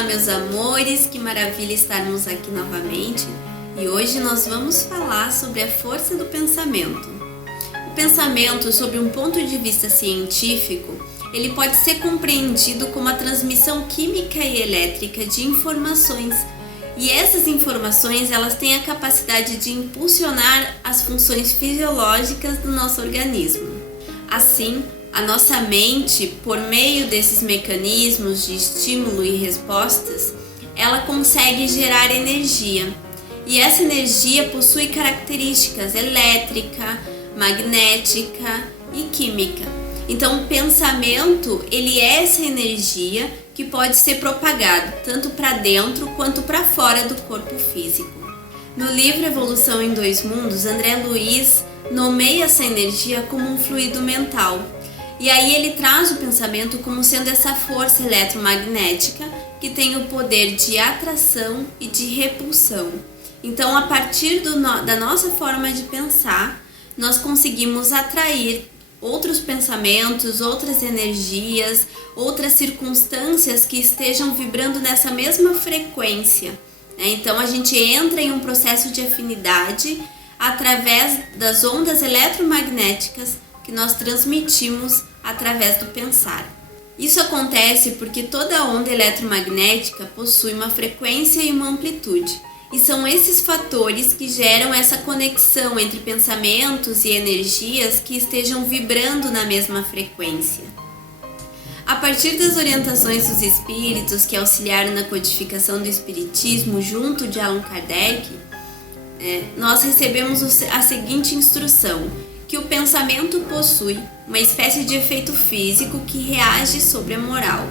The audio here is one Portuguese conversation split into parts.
Olá, meus amores, que maravilha estarmos aqui novamente e hoje nós vamos falar sobre a força do pensamento. O pensamento, sob um ponto de vista científico, ele pode ser compreendido como a transmissão química e elétrica de informações, e essas informações elas têm a capacidade de impulsionar as funções fisiológicas do nosso organismo. Assim, a nossa mente, por meio desses mecanismos de estímulo e respostas, ela consegue gerar energia. E essa energia possui características elétrica, magnética e química. Então, o pensamento, ele é essa energia que pode ser propagado tanto para dentro quanto para fora do corpo físico. No livro Evolução em Dois Mundos, André Luiz nomeia essa energia como um fluido mental. E aí ele traz o pensamento como sendo essa força eletromagnética que tem o poder de atração e de repulsão. Então, a partir da nossa forma de pensar, nós conseguimos atrair outros pensamentos, outras energias, outras circunstâncias que estejam vibrando nessa mesma frequência. Então, a gente entra em um processo de afinidade através das ondas eletromagnéticas que nós transmitimos através do pensar. Isso acontece porque toda onda eletromagnética possui uma frequência e uma amplitude, e são esses fatores que geram essa conexão entre pensamentos e energias que estejam vibrando na mesma frequência. A partir das orientações dos espíritos que auxiliaram na codificação do espiritismo junto de Allan Kardec, nós recebemos a seguinte instrução: que o pensamento possui uma espécie de efeito físico que reage sobre a moral.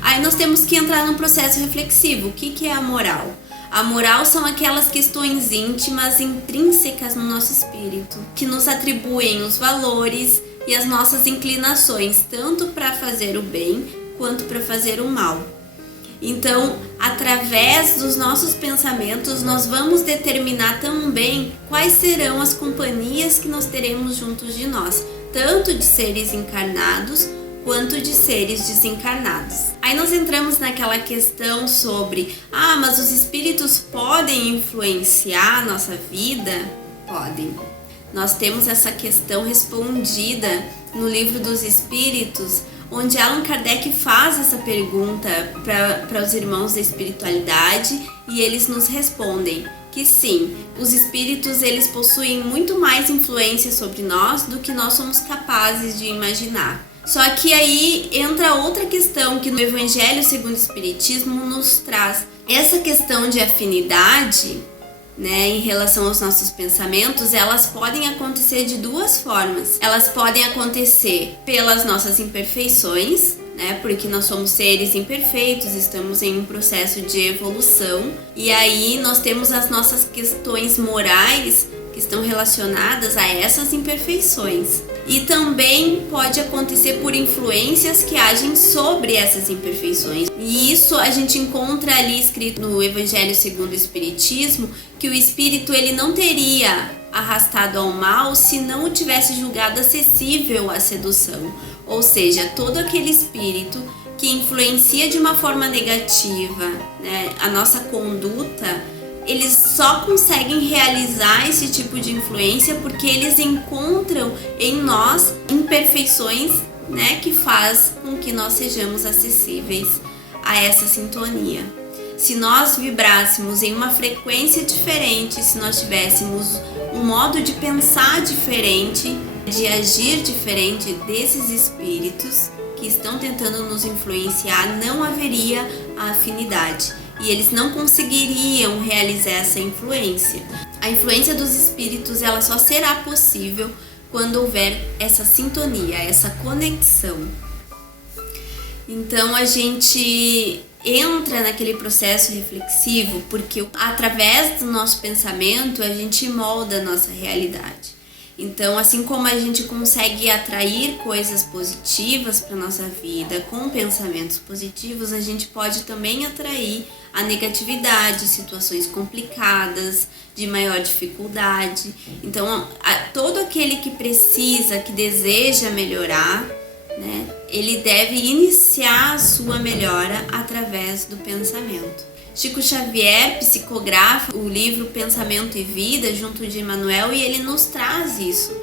Aí nós temos que entrar num processo reflexivo. O que é a moral? A moral são aquelas questões íntimas, intrínsecas no nosso espírito, que nos atribuem os valores e as nossas inclinações, tanto para fazer o bem quanto para fazer o mal. Então, através dos nossos pensamentos, nós vamos determinar também quais serão as companhias que nós teremos juntos de nós, tanto de seres encarnados quanto de seres desencarnados. Aí nós entramos naquela questão sobre, mas os espíritos podem influenciar a nossa vida? Podem. Nós temos essa questão respondida no Livro dos Espíritos, onde Allan Kardec faz essa pergunta para os irmãos da espiritualidade e eles nos respondem que sim, os espíritos eles possuem muito mais influência sobre nós do que nós somos capazes de imaginar. Só que aí entra outra questão que no Evangelho segundo o Espiritismo nos traz. Essa questão de afinidade, em relação aos nossos pensamentos, elas podem acontecer de duas formas. Elas podem acontecer pelas nossas imperfeições, porque nós somos seres imperfeitos, estamos em um processo de evolução, e aí nós temos as nossas questões morais que estão relacionadas a essas imperfeições. E também pode acontecer por influências que agem sobre essas imperfeições. E isso a gente encontra ali escrito no Evangelho segundo o Espiritismo, que o espírito ele não teria arrastado ao mal se não o tivesse julgado acessível à sedução. Ou seja, todo aquele espírito que influencia de uma forma negativa, a nossa conduta, eles só conseguem realizar esse tipo de influência porque eles encontram em nós imperfeições, que faz com que nós sejamos acessíveis a essa sintonia. Se nós vibrássemos em uma frequência diferente, se nós tivéssemos um modo de pensar diferente, de agir diferente desses espíritos que estão tentando nos influenciar, não haveria a afinidade. E eles não conseguiriam realizar essa influência. A influência dos espíritos ela só será possível quando houver essa sintonia, essa conexão. Então a gente entra naquele processo reflexivo porque através do nosso pensamento a gente molda a nossa realidade. Então, assim como a gente consegue atrair coisas positivas para nossa vida com pensamentos positivos, a gente pode também atrair a negatividade, situações complicadas, de maior dificuldade. Então, todo aquele que precisa, que deseja melhorar, né? Ele deve iniciar a sua melhora através do pensamento. Chico Xavier psicografa o livro Pensamento e Vida junto de Emmanuel e ele nos traz isso,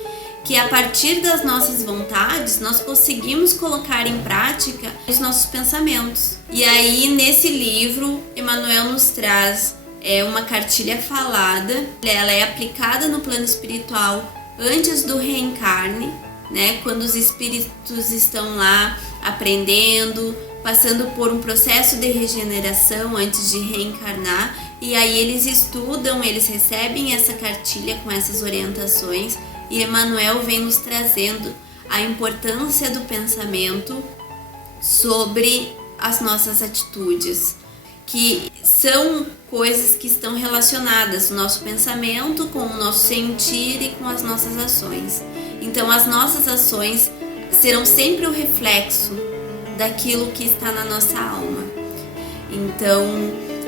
que a partir das nossas vontades nós conseguimos colocar em prática os nossos pensamentos. E aí nesse livro Emmanuel nos traz uma cartilha falada, ela é aplicada no plano espiritual antes do reencarne, né? Quando os espíritos estão lá aprendendo, passando por um processo de regeneração antes de reencarnar, e aí eles estudam, eles recebem essa cartilha com essas orientações, e Emmanuel vem nos trazendo a importância do pensamento sobre as nossas atitudes, que são coisas que estão relacionadas, o nosso pensamento com o nosso sentir e com as nossas ações. Então as nossas ações serão sempre o reflexo daquilo que está na nossa alma. Então,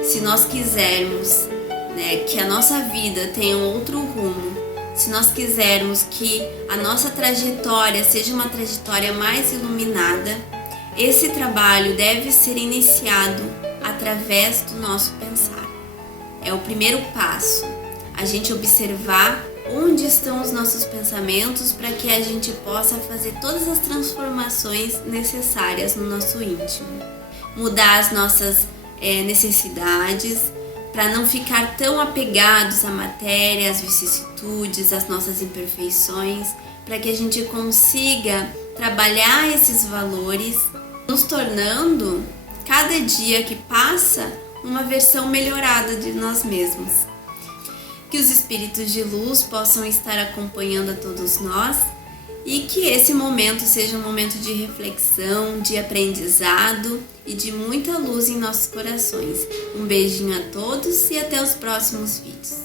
se nós quisermos, né, que a nossa vida tenha um outro rumo, se nós quisermos que a nossa trajetória seja uma trajetória mais iluminada, esse trabalho deve ser iniciado através do nosso pensar. É o primeiro passo, a gente observar onde estão os nossos pensamentos para que a gente possa fazer todas as transformações necessárias no nosso íntimo. Mudar as nossas necessidades para não ficar tão apegados à matéria, às vicissitudes, às nossas imperfeições, para que a gente consiga trabalhar esses valores, nos tornando, cada dia que passa, uma versão melhorada de nós mesmos. Que os espíritos de luz possam estar acompanhando a todos nós e que esse momento seja um momento de reflexão, de aprendizado e de muita luz em nossos corações. Um beijinho a todos e até os próximos vídeos.